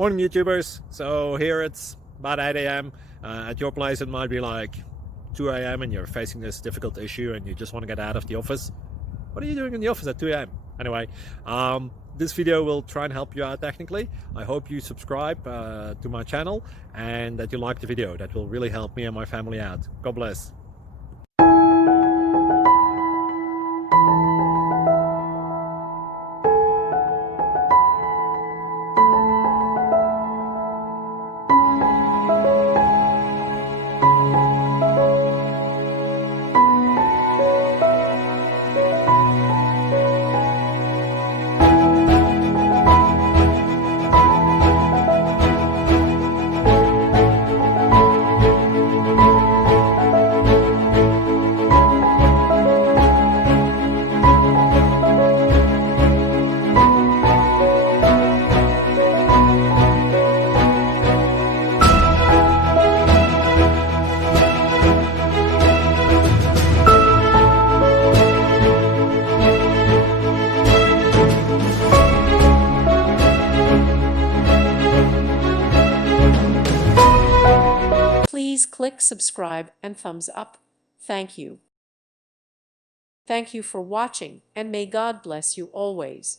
Morning YouTubers. So here it's about 8 a.m. At your place it might be like 2 a.m. and you're facing this difficult issue and you just want to get out of the office. What are you doing in the office at 2 a.m.? Anyway, this video will try and help you out technically. I hope you subscribe to my channel and that you like the video. That will really help me and my family out. God bless. Please click subscribe and thumbs up. Thank you. Thank you for watching, and may God bless you always.